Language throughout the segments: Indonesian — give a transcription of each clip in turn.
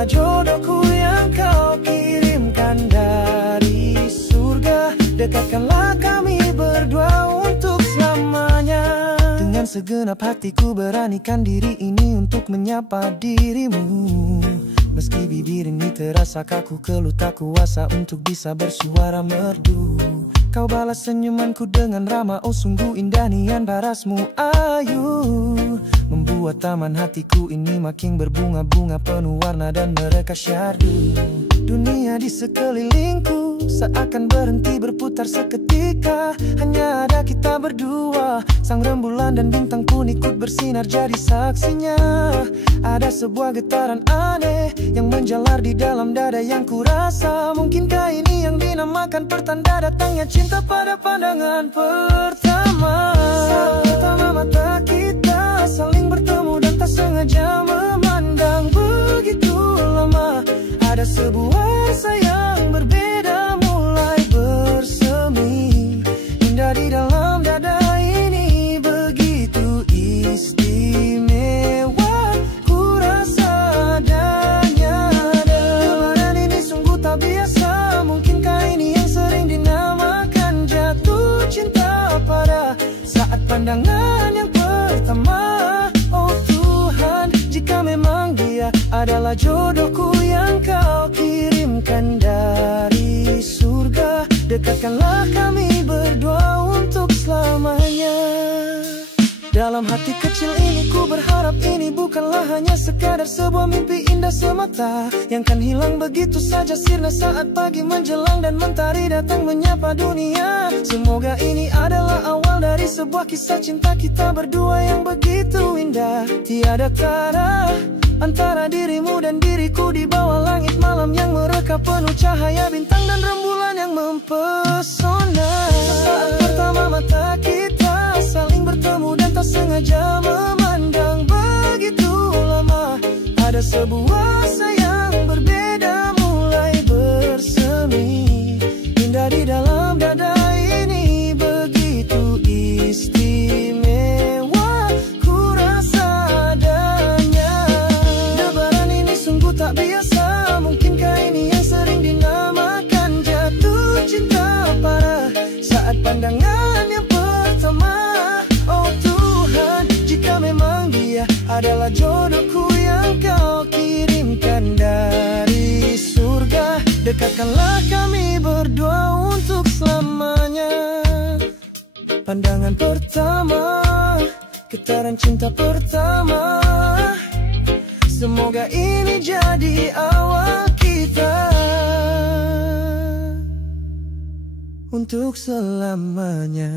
adalah jodohku yang kau kirimkan dari surga. Dekatkanlah kami berdua untuk selamanya. Dengan segenap hatiku beranikan diri ini untuk menyapa dirimu. Meski bibir ini terasa kaku, keluh tak kuasa untuk bisa bersuara merdu. Kau balas senyumanku dengan ramah, oh sungguh indah nian parasmu ayu. Membuat taman hatiku ini makin berbunga-bunga penuh warna dan mereka syardu. Dunia di sekelilingku seakan berhenti berputar seketika. Hanya ada kita berdua, sang rembulan dan bintang pun ikut bersinar jadi saksinya. Ada sebuah getaran aneh yang menjalar di dalam dada yang kurasa. Mungkinkah ini yang dinamakan pertanda datangnya cinta pada pandangan pertama. Saat pertama mata kita saling bertemu dan tak sengaja memandang begitu lama. Ada sebuah rasa yang berbeda mulai bersemi. Indah di dalam dada ini begitu istimewa. Ku rasa adanya. Lebaran ini sungguh tak biasa. Mungkinkah ini yang sering dinamakan jatuh cinta pada saat pandangan yang pertama. Oh Tuhan, jika memang dia adalah jodohku yang kau kirimkan dari surga, dekatkanlah kami berdua untuk selamanya. Dalam hati kecil ini ku berharap ini bukanlah hanya sekadar sebuah mimpi indah semata yang kan hilang begitu saja sirna saat pagi menjelang dan mentari datang menyapa dunia. Semoga ini adalah awal dari sebuah kisah cinta kita berdua yang begitu indah. Tiada tara antara dirimu dan diriku di bawah langit malam yang mereka penuh cahaya bintang dan rembulan yang mempesona. Saat pertama mata kita saling bertemu dan tak sengaja memandang begitu lama. Ada sebuah rasa yang berbeda mulai bersemi. Indah di dalam dada ini begitu istimewa. Ku rasa adanya. Lebaran ini sungguh tak biasa. Mungkinkah ini yang sering dinamakan jatuh cinta pada saat pandangan yang pertama. Oh Tuhan, jika memang dia adalah jodohku yang kau kirimkan dari surga, dekatkanlah kami berdua untuk selamanya. Pandangan pertama, getaran cinta pertama. Semoga ini jadi awal kita untuk selamanya.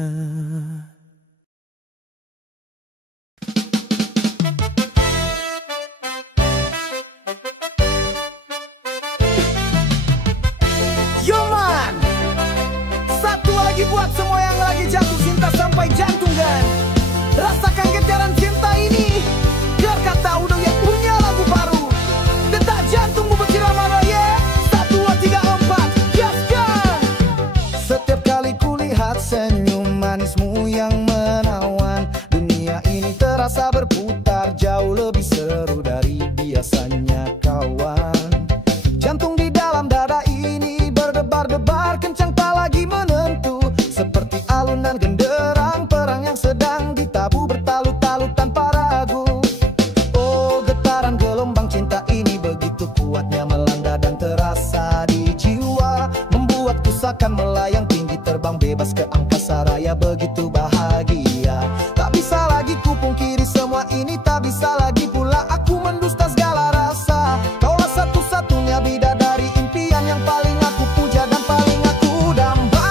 Buat semua yang lagi jatuh cinta sampai jantungan, rasakan getaran cinta ini. Biar kata udah ya punya lagu baru. Detak jantungmu bercirama raya. 1, 2, 3, 4, gaskan. Setiap kali kulihat senyum manismu yang menawan, dunia ini terasa berputar jauh lebih seru dari biasanya kawan. Jantung di dalam dada ini berdebar-debar kencang tak lagi menentu. Seperti alunan genderang perang yang sedang ditabuh bertalut-talut tanpa ragu. Oh getaran gelombang cinta ini begitu kuatnya melanda dan terasa di jiwa. Membuatku seakan melayang tinggi terbang bebas ke angkasa raya begitu bahagia. Tak bisa lagi ku pungkiri semua ini, tak bisa lagi pula aku mendusta segala rasa. Kaulah satu-satunya bidadari impian yang paling aku puja dan paling aku damba.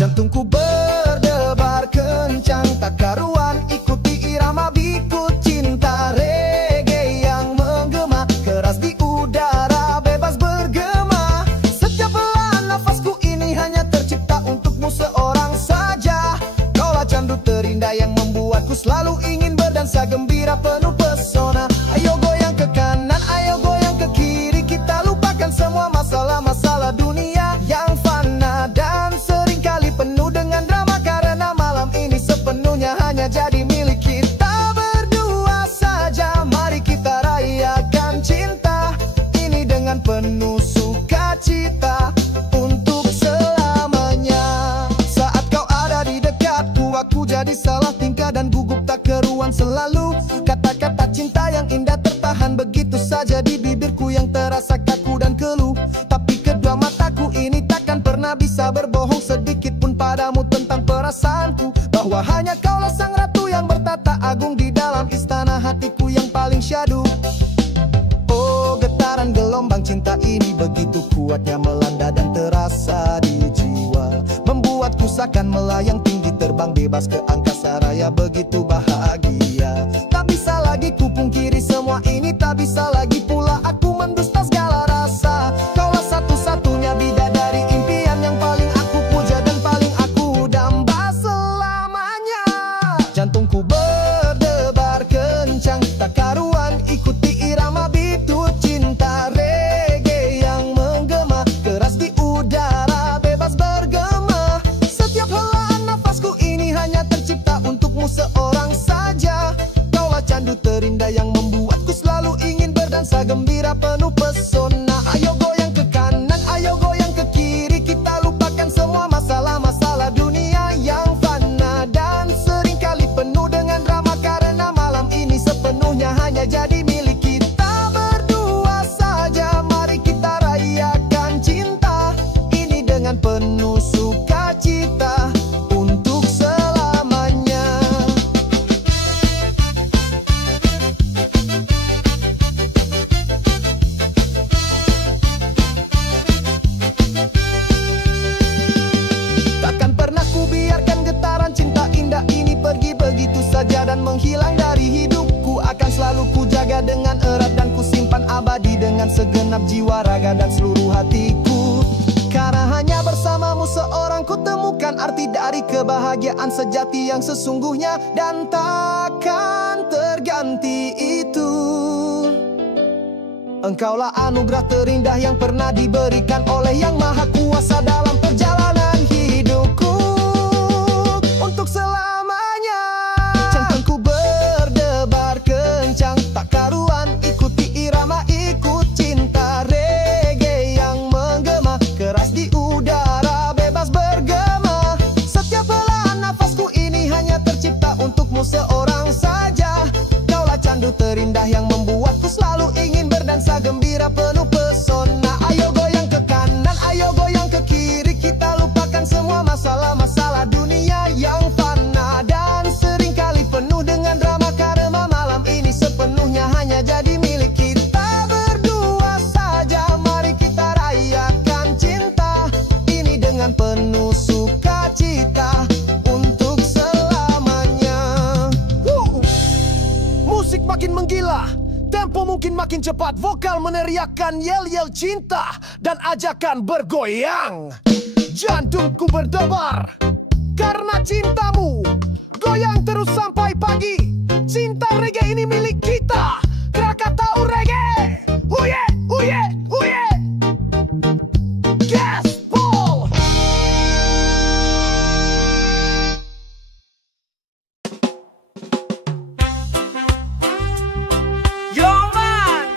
Jantungku berdebar kencang tak karuan, ikuti irama bikut cinta reggae yang menggema keras di udara bebas bergema. Setiap helaan nafasku ini hanya tercipta untukmu seorang saja. Kaulah candu terindah yang membuatku selalu ingin berdansa gembira penuh pesona. Ayo goyang ke kanan, ayo goyang ke kiri, kita lupakan semua masalah-masalah dunia yang fana dan seringkali penuh dengan drama, karena malam ini sepenuhnya hanya jadi milik kita berdua saja. Mari kita rayakan syadu. Oh, getaran gelombang cinta ini begitu kuatnya melanda dan terasa di jiwa, membuatku seakan melayang tinggi, terbang bebas ke angkasa raya, begitu bahagia. Tak bisa lagi ku pungkiri semua ini, tak bisa lagi pula aku mendusta segala rasa. Kaulah satu-satunya bidadari impian yang paling aku puja dan paling aku damba selamanya. Jantungku berdebar kencang tak karuan, ikuti irama bitut cinta reggae yang menggema, keras di udara bebas bergema. Setiap helaan nafasku ini hanya tercipta untukmu seorang saja. Kaulah candu terindah yang membuatku selalu ingin berdansa gembira penuh pesona. Ayo goyang ke kanan, ayo goyang ke kiri, kita lupakan semua masalah-masalah dunia yang fana dan seringkali penuh dengan drama, karena malam ini sepenuhnya hanya jadi milik kita berdua saja. Mari kita rayakan cinta ini dengan penuh sukacita untuk selamanya. Takkan pernah ku biarkan getaran cinta indah ini pergi begitu saja dan menghilang dari hidupku. Akan selalu ku jaga dengan erat dan ku simpan abadi dengan segenap jiwa, raga dan seluruh hatiku. Karena hanya bersamamu seorang ku temukan arti dari kebahagiaan sejati yang sesungguhnya dan takkan terganti itu. Engkaulah anugerah terindah yang pernah diberikan oleh Yang Maha Kuasa dalam perjalanan hidupku untuk selamanya. Jantungku berdebar kencang tak karuan, ikuti irama, ikut cinta reggae yang menggema, keras di udara bebas bergema. Setiap helaan nafasku ini hanya tercipta untukmu seorang saja. Kaulah candu terindah yang membuatku selalu ingin berdansa gembira penuh pesona. Ayo goyang ke kanan, ayo goyang ke kiri, kita lupakan semua masalah-masalah dunia yang fana dan seringkali penuh dengan drama, karena malam ini sepenuhnya hanya jadi milik kita berdua saja. Mari kita rayakan cinta ini dengan penuh sukacita untuk selamanya. Musik makin menggila, tempo mungkin makin cepat, vokal meneriakkan yel-yel cinta dan ajakan bergoyang. Jantungku berdebar karena cintamu, goyang terus sampai pagi. Cinta reggae ini milik kita, Krakatau Reggae. Uye, uye, uye. Gaspol. Yo man,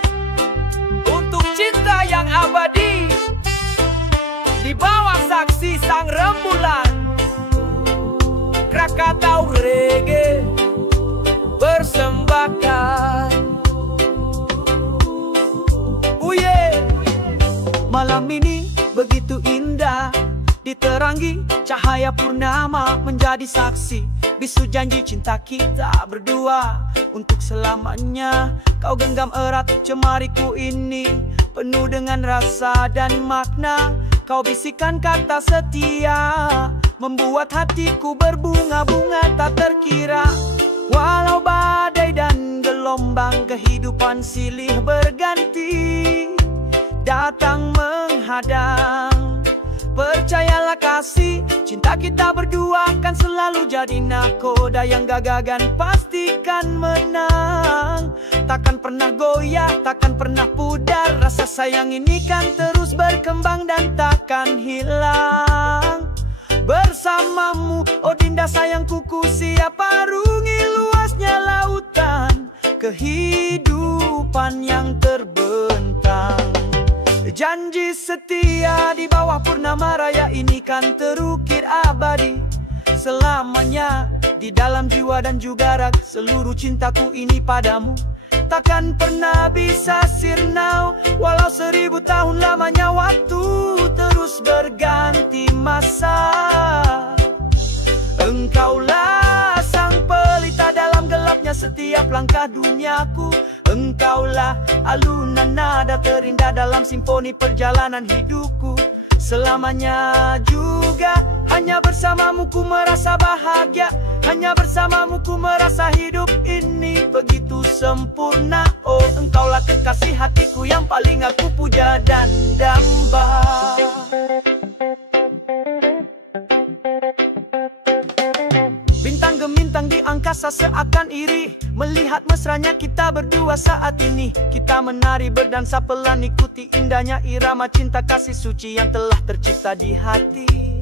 untuk cinta yang abadi di bawah saksi sang rembulan, Krakatau Reggae persembahkan. Malam ini begitu indah, diterangi cahaya purnama, menjadi saksi bisu janji cinta kita berdua untuk selamanya. Kau genggam erat cemariku ini penuh dengan rasa dan makna. Kau bisikan kata setia, membuat hatiku berbunga-bunga tak terkira. Walau badai dan gelombang kehidupan silih berganti datang menghadang, percayalah kasih, cinta kita berdua kan selalu jadi nakoda yang gagagan pastikan menang. Takkan pernah goyah, takkan pernah pudar, rasa sayang ini kan terus berkembang dan takkan hilang. Bersamamu, oh dinda sayangku, ku siap arungi luasnya lautan kehidupan yang terbentang. Janji setia di bawah purnama raya ini kan terukir abadi selamanya di dalam jiwa dan juga raga. Seluruh cintaku ini padamu takkan pernah bisa sirnau, walau 1000 tahun lamanya waktu terus berganti masa. Engkaulah sang pelita dalam gelapnya setiap langkah duniaku. Engkaulah alunan nada terindah dalam simfoni perjalanan hidupku. Selamanya juga hanya bersamamu ku merasa bahagia. Hanya bersamamu ku merasa hidup ini begitu sempurna. Oh, engkaulah kekasih hatiku yang paling aku puja dan damba. Bintang gemintang di angkasa seakan iri melihat mesranya kita berdua saat ini. Kita menari berdansa pelan ikuti indahnya irama cinta kasih suci yang telah tercipta di hati.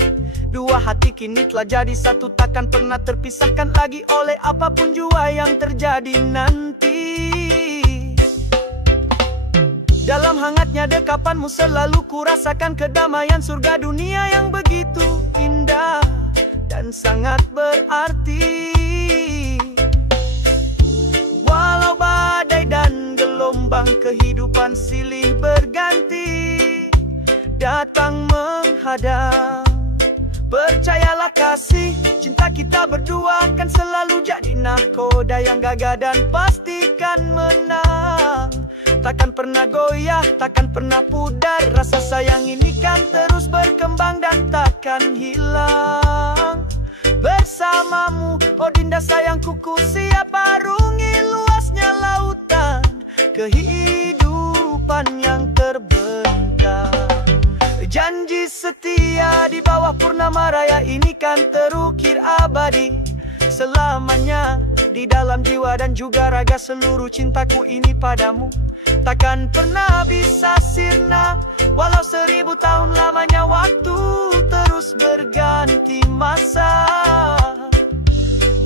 Dua hati kini telah jadi satu, takkan pernah terpisahkan lagi oleh apapun jua yang terjadi nanti. Dalam hangatnya dekapanmu selalu ku rasakan kedamaian surga dunia yang begitu indah dan sangat berarti. Walau badai dan gelombang kehidupan silih berganti datang menghadang, percayalah kasih, cinta kita berdua akan selalu jadi nahkoda yang gagah dan pastikan menang. Takkan pernah goyah, takkan pernah pudar. Rasa sayang ini kan terus berkembang dan takkan hilang. Bersamamu, oh Dinda sayangku, ku siap arungi luasnya lautan kehidupan yang terbentang. Janji setia di bawah purnama raya ini kan terukir abadi. Selamanya di dalam jiwa dan juga raga seluruh cintaku ini padamu takkan pernah bisa sirna. Walau 1000 tahun lamanya waktu terus berganti masa.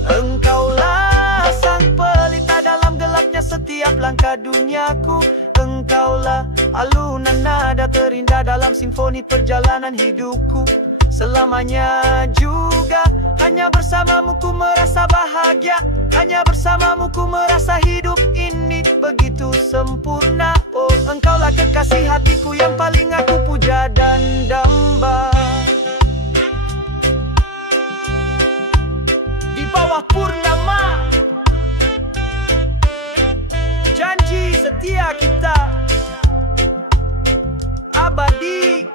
Engkaulah sang pelita dalam gelapnya setiap langkah duniaku. Engkaulah alunan nada terindah dalam simfoni perjalanan hidupku. Selamanya juga hanya bersamamu ku merasa bahagia. Hanya bersamamu ku merasa hidup ini begitu sempurna. Oh, engkaulah kekasih hatiku yang paling aku puja dan damba. Di bawah purnama, janji setia kita abadi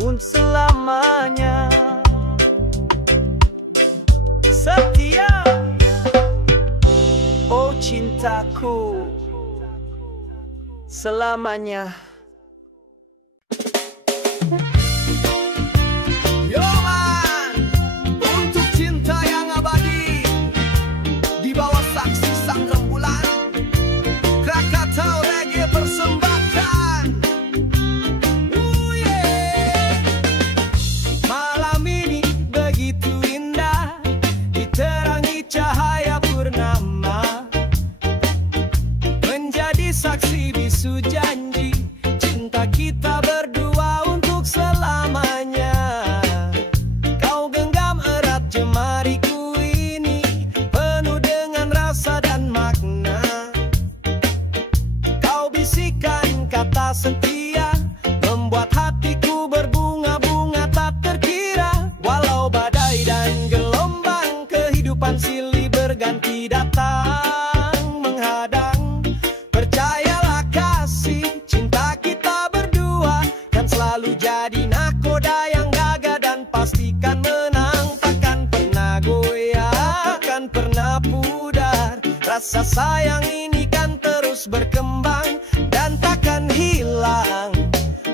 untuk selamanya. Setia, oh cintaku, selamanya. Yo man, untuk cinta yang abadi di bawah saksi sang rembulan, Krakatau Reggae persembahkan. Malam ini begitu indah diterangi cahaya purnama, menjadi saksi bisu janji cinta kita berdua untuk selamanya. Kau genggam erat jemariku ini penuh dengan rasa dan makna. Kau bisikan kata setia membuat hatiku berbunga-bunga tak terkira. Walau badai dan gelombang kehidupan silih berganti datang menghadang, percayalah kasih cinta kita berdua kan selalu jadi nahkoda yang gagah dan pastikan menang. Takkan pernah goyah, takkan pernah pudar. Rasa sayang ini kan terus berkembang dan takkan hilang.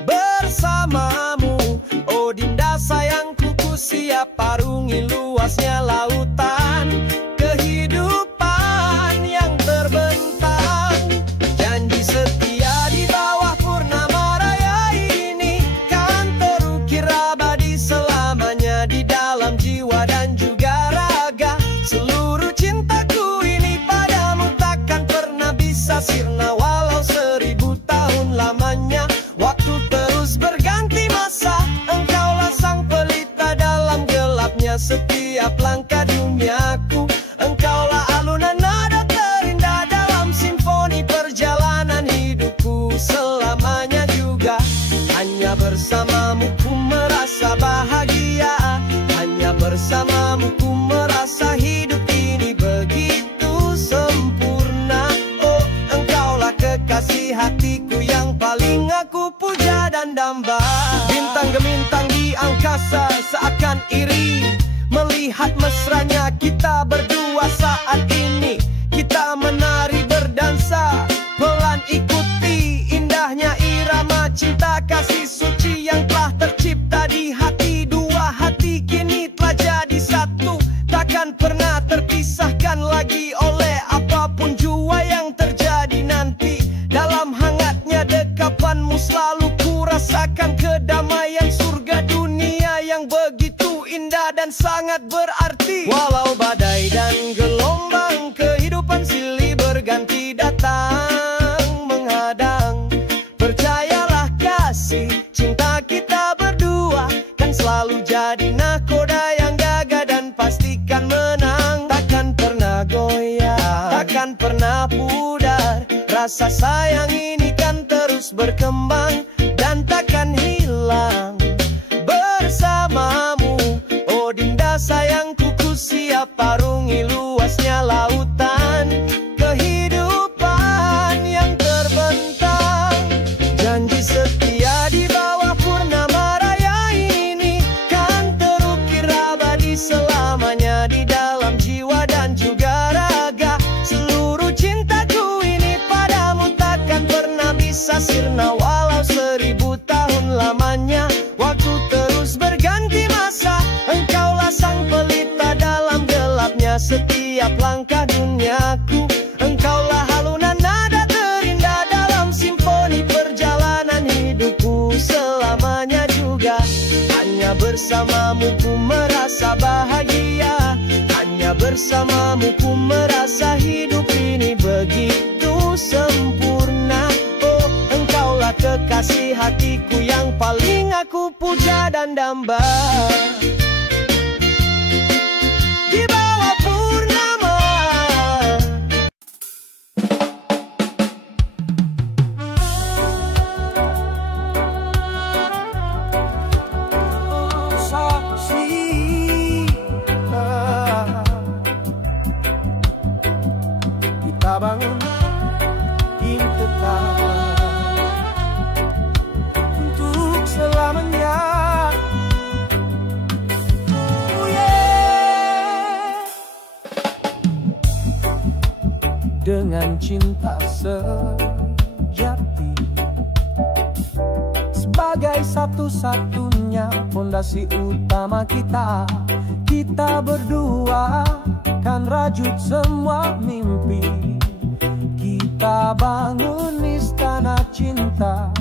Bersamamu, oh Dinda sayangku, ku siap arungi luasnya lautan kehidupan yang terbentang. Janji setia di bawah purnama raya ini kan terukir abadi selamanya di dalam jiwa dan juga raga. Seluruh cintaku ini padamu takkan pernah damba. Bintang gemintang di angkasa seakan iri melihat mesranya kita berdua saat ini. Kita menari berdansa, pelan ikuti indahnya irama cinta kasih suci yang telah tercipta di hati. Dua hati kini telah jadi satu, takkan pernah terpisahkan lagi oleh apapun jua yang terjadi nanti. Dalam hangatnya dekapanmu selalu ku rasakan kedamaian surga dunia yang begitu indah dan sangat berarti. Walau badai dan gelombang kehidupan silih berganti datang menghadang, percayalah kasih cinta kita berdua kan selalu jadi nahkoda yang gagah dan pastikan menang. Takkan pernah goyah, takkan pernah pudar, rasa sayang ini kan terus berkembang dan takkan hilang bersamamu. Oh Dinda sayangku, ku siap arungi luasnya lautan kehidupan yang terbentang. Janji setia di bawah purnama raya ini kan terukir abadi selamanya di dalam jiwa dan juga raga. Seluruh cintaku ini padamu takkan pernah bisa sirna walau 1000 tahun lamanya. Waktu terus berganti masa, engkaulah sang pelita dalam gelapnya setiap langkah duniaku. Engkaulah halunan nada terindah dalam simfoni perjalanan hidupku selamanya juga. Hanya bersamamu ku merasa bahagia, hanya bersamamu ku merasa hidup ini begitu sempurna. Oh engkaulah kekasih hatiku yang paling aku puja dan damba. Di bawah purnama saksi kita bangun tim tetap untuk selamanya. Dengan cinta sejati sebagai satu-satunya fondasi utama kita. Kita berdua kan rajut semua mimpi. Kita bangun istana cinta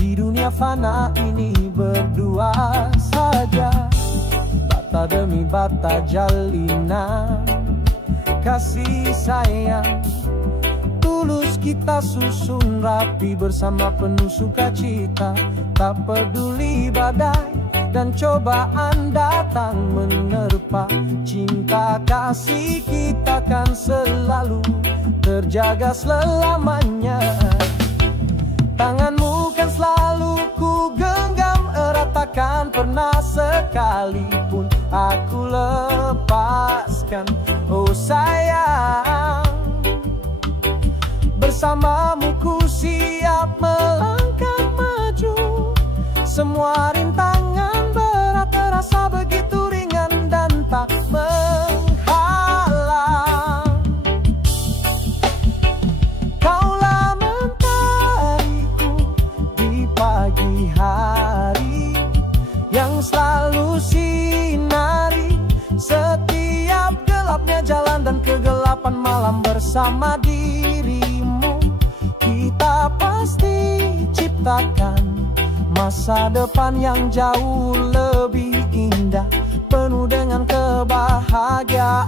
di dunia fana ini berdua saja. Bata demi bata jalinan kasih sayang tulus kita susun rapi bersama penuh sukacita. Tak peduli badai dan cobaan datang menerpa, cinta kasih kita kan selalu terjaga selamanya. Tanganmu kan selalu ku genggam erat, takkan pernah sekalipun aku lepaskan. Oh sayang, bersamamu ku siap melangkah maju. Semua rintangan berat terasa begitu ringan dan tak menghalang. Kaulah mentariku di pagi hari yang selalu sinari setiap gelapnya jalan dan kegelapan malam. Bersama dirimu kita pasti ciptakan masa depan yang jauh lebih indah, penuh dengan kebahagiaan.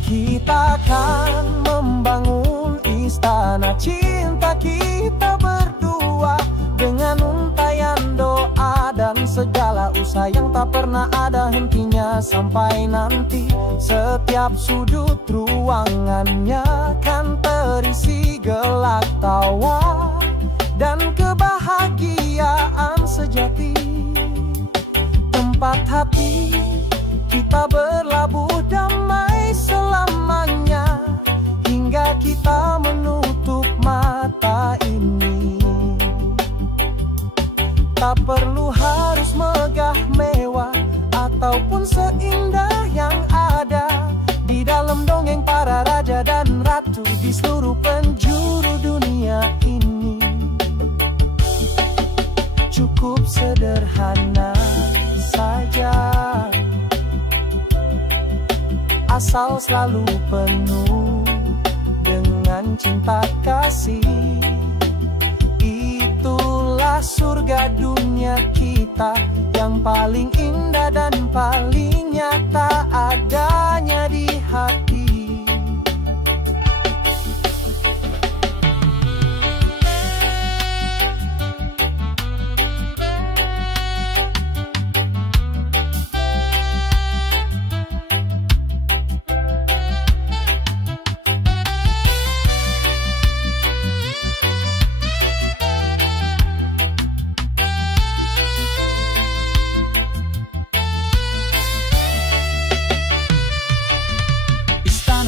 Kita akan membangun istana cinta kita berdua dengan untayan doa dan segala usaha yang tak pernah ada hentinya. Sampai nanti setiap sudut ruangannya kan terisi gelak tawa dan kebahagiaan sejati. Tempat hati kita berlabuh damai selamanya hingga kita menutup mata ini. para raja dan ratu di seluruh penjuru dunia ini. Cukup sederhana saja, asal selalu penuh dengan cinta kasih. Itulah surga dunia kita, yang paling indah dan paling nyata adanya di hati.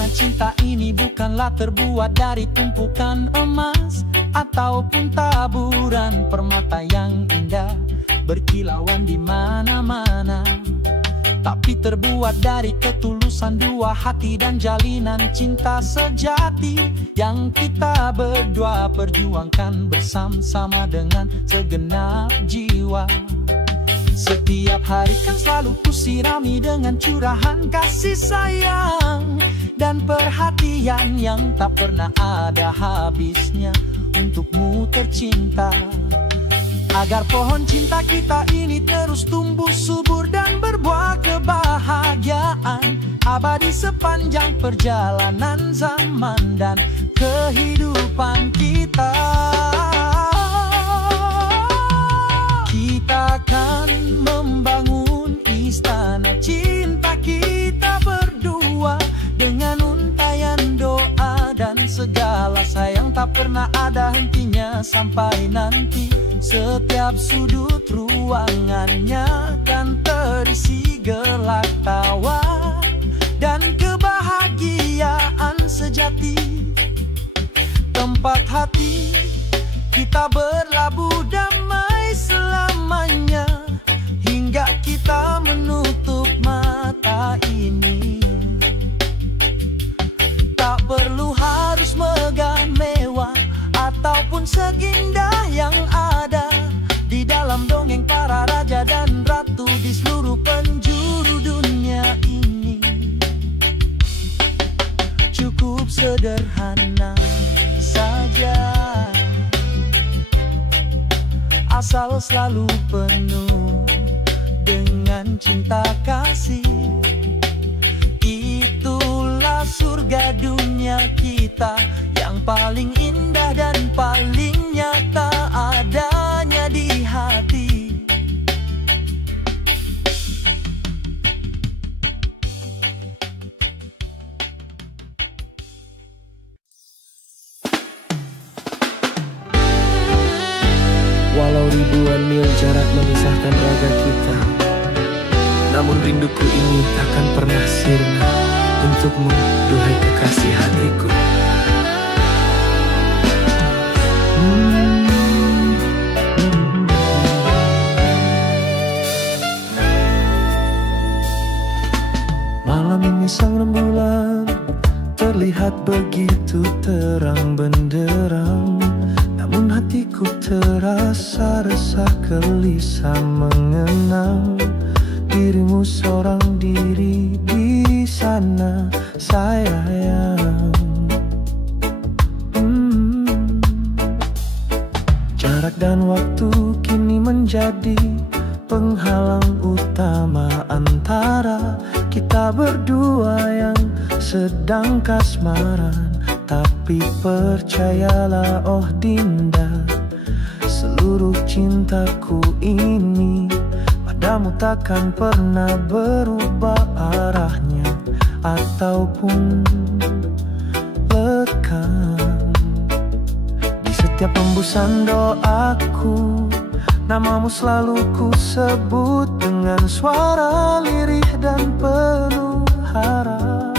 Cinta ini bukanlah terbuat dari tumpukan emas ataupun taburan permata yang indah berkilauan di mana-mana, tapi terbuat dari ketulusan dua hati dan jalinan cinta sejati yang kita berdua perjuangkan bersama-sama dengan segenap jiwa. Setiap hari kan selalu kusirami dengan curahan kasih sayang dan perhatian yang tak pernah ada habisnya untukmu tercinta. Agar pohon cinta kita ini terus tumbuh subur dan berbuah kebahagiaan abadi sepanjang perjalanan zaman dan kehidupan kita. Kita akan membangun istana cinta kita berdua dengan untayan doa dan segala sayang tak pernah ada hentinya sampai nanti. Setiap sudut ruangannya kan terisi gelak tawa dan kebahagiaan sejati. Tempat hati kita berlabuh damai selamanya hingga kita menutup mata ini. Tak perlu harus megah mewah ataupun seindah yang ada di dalam dongeng para raja dan ratu di seluruh penjuru dunia ini. Cukup sederhana saja, asal selalu penuh dengan cinta kasih. Itulah surga dunia kita yang paling indah dan paling nyata adanya di hati. Walau ribuan mil jarak memisahkan raga kita, namun rinduku ini takkan pernah sirna untukmu, duhai kekasih hatiku. Malam ini sang rembulan terlihat begitu terang benderang, namun hatiku terasa resah gelisah mengenang dirimu seorang diri di sana sayang. Jarak dan waktu kini menjadi penghalang utama antara kita berdua yang sedang kasmaran. Tapi percayalah oh Dinda, seluruh cintaku ini padamu takkan pernah berubah arahnya ataupun lekang. Di setiap hembusan doaku, namamu selalu ku sebut dengan suara lirih dan penuh harap.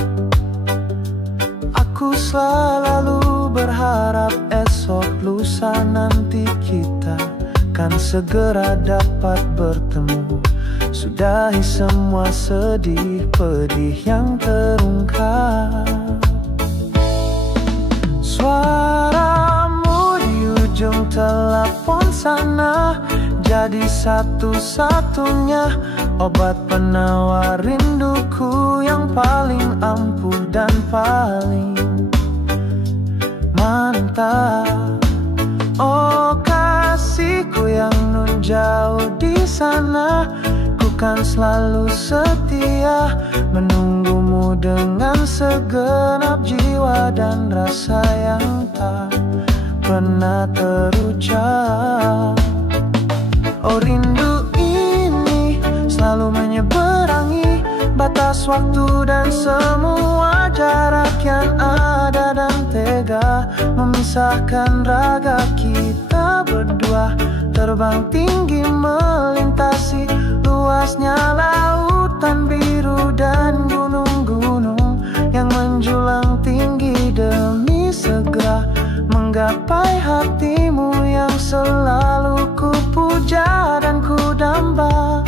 Aku selalu berharap esok lusa nanti kita kan segera dapat bertemu, sudahi semua sedih pedih yang terungkap. sana, jadi satu-satunya obat penawar rinduku yang paling ampuh dan paling mantap. Oh kasihku yang nun jauh di sana, ku kan selalu setia menunggumu dengan segenap jiwa dan rasa yang tak pernah terucap. Oh rindu ini selalu menyeberangi batas waktu dan semua jarak yang ada, dan tega memisahkan raga kita berdua. Terbang tinggi melintasi luasnya lautan biru dan gunung-gunung yang menjulang tinggi demi segera menggapai hatimu yang selalu ku puja dan ku damba.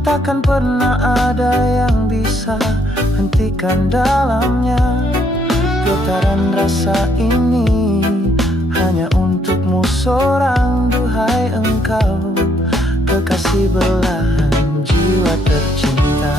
Takkan pernah ada yang bisa hentikan dalamnya getaran rasa ini, hanya untukmu seorang, duhai engkau kekasih belahan jiwa tercinta.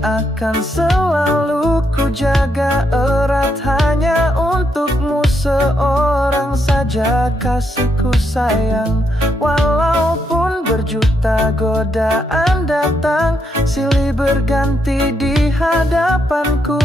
Akan selalu ku jaga erat hanya untukmu seorang saja kasihku sayang. Walaupun berjuta godaan datang silih berganti di hadapanku,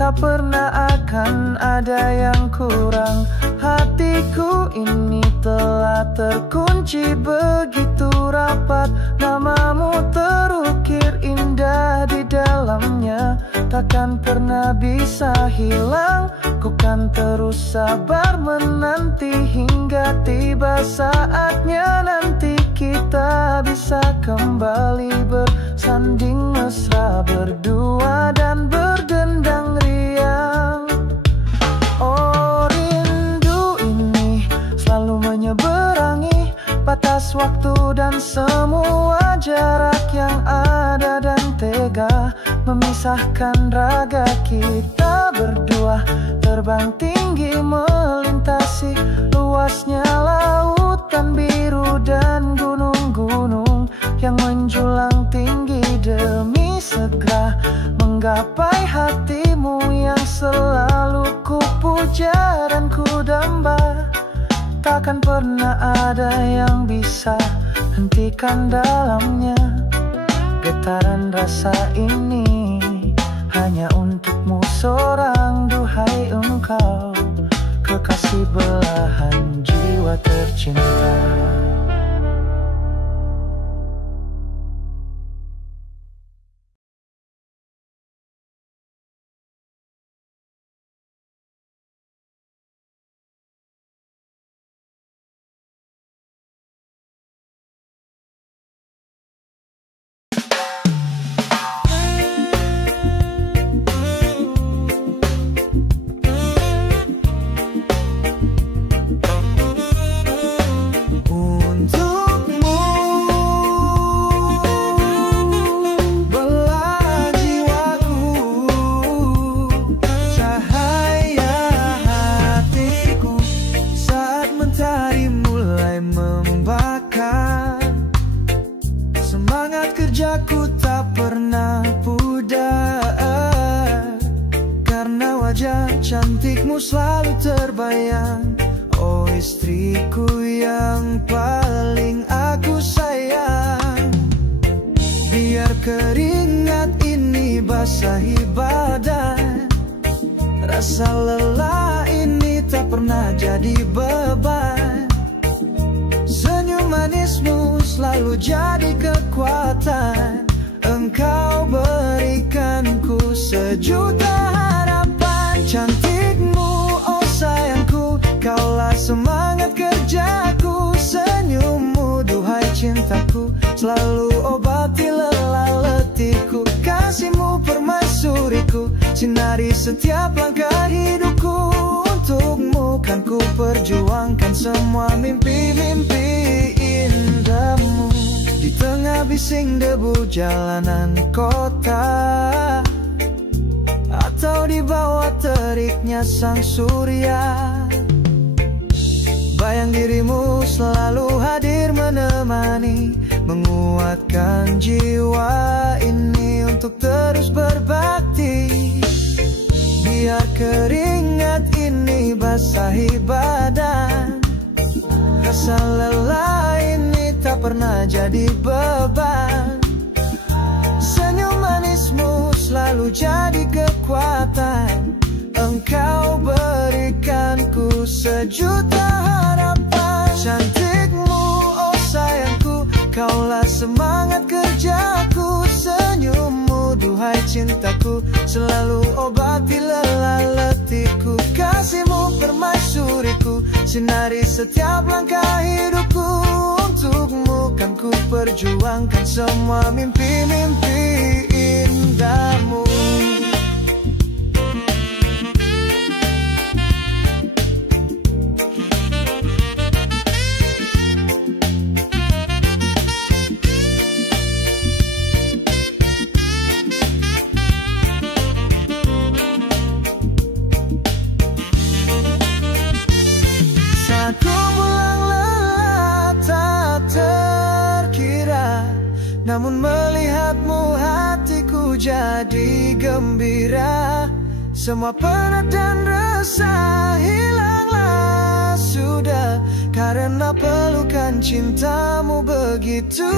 tak pernah akan ada yang kurang. Hatiku ini telah terkunci begitu rapat, namamu terukir indah di dalamnya, takkan pernah bisa hilang. Ku kan terus sabar menanti hingga tiba saatnya nanti kita bisa kembali bersanding mesra berdua dan berdendang riang. Oh rindu ini selalu menyeberangi batas waktu dan semua jarak yang ada, dan tega memisahkan raga kita berdua. Terbang tinggi melintasi luasnya lautan biru dan gunung-gunung yang menjulang tinggi demi segera menggapai hatimu yang selalu ku puja dan ku damba. Takkan pernah ada yang bisa hentikan dalamnya getaran rasa ini, hanya untukmu seorang, duhai engkau kekasih belahan jiwa tercinta. Cantikmu selalu terbayang, oh istriku yang paling aku sayang. Biar keringat ini basahi badan, rasa lelah ini tak pernah jadi beban. Senyum manismu selalu jadi kekuatan, engkau berikanku sejuta harapan. Cantikmu, oh sayangku, kaulah semangat kerjaku. Senyummu, duhai cintaku, selalu obati lelah letihku. Kasihmu permaisuriku, sinari setiap langkah hidupku. Untukmu kan ku perjuangkan semua mimpi-mimpi indahmu. Di tengah bising debu jalanan kota, atau di bawah teriknya sang surya, bayang dirimu selalu hadir menemani, menguatkan jiwa ini untuk terus berbakti. Biar keringat ini basahi badan, rasa lelah ini tak pernah jadi beban. Senyum manismu selalu jadi kekuatan, engkau berikanku sejuta harapan. Cantikmu, oh sayangku, kaulah semangat kerjaku. Senyummu, duhai cintaku, selalu obati lelah letihku. Kasihmu permaisuriku, sinari setiap langkah hidupku. Untukmu kan ku perjuangkan semua mimpi-mimpi indahmu. Namun melihatmu hatiku jadi gembira. Semua penat dan resah hilanglah sudah, karena pelukan cintamu begitu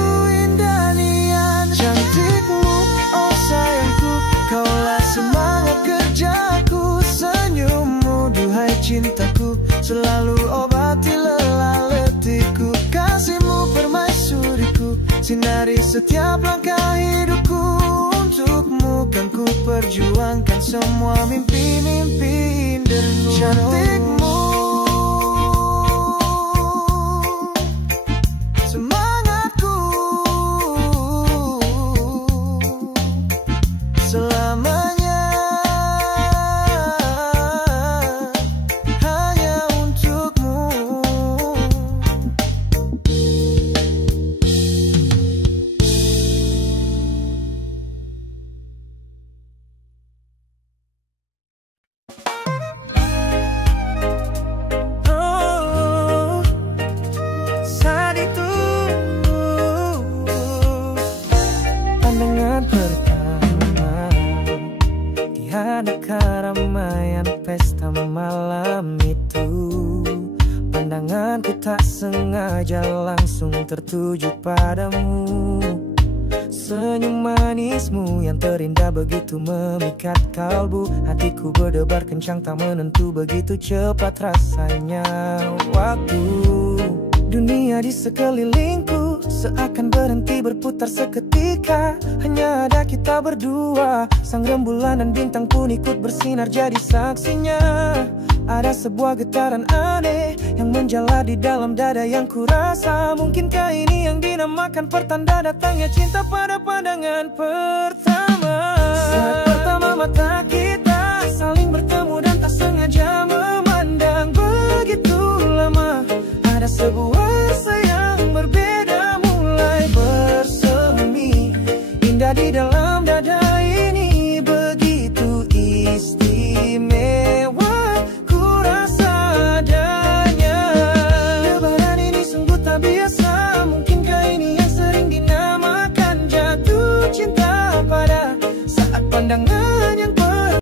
indah nian. Cantikmu, oh sayangku, kaulah semangat kerjaku. Senyummu, duhai cintaku, selalu obati lelah letihku. Kasihmu permaisuriku, sinari setiap langkah hidupku. Untukmu kan ku perjuangkan semua mimpi-mimpi indahmu. Cantikmu, semangatku, selamanya hanya untukmu. Keramaian pesta malam itu, pandanganku tak sengaja langsung tertuju padamu. Senyum manismu yang terindah begitu memikat kalbu. Hatiku berdebar kencang tak menentu, begitu cepat rasanya waktu. Dunia di sekelilingku seakan berhenti berputar seketika. Hanya ada kita berdua, sang rembulan dan bintang pun ikut bersinar jadi saksinya. Ada sebuah getaran aneh yang menjalar di dalam dada yang kurasa. Mungkinkah ini yang dinamakan pertanda datangnya cinta pada pandangan pertama?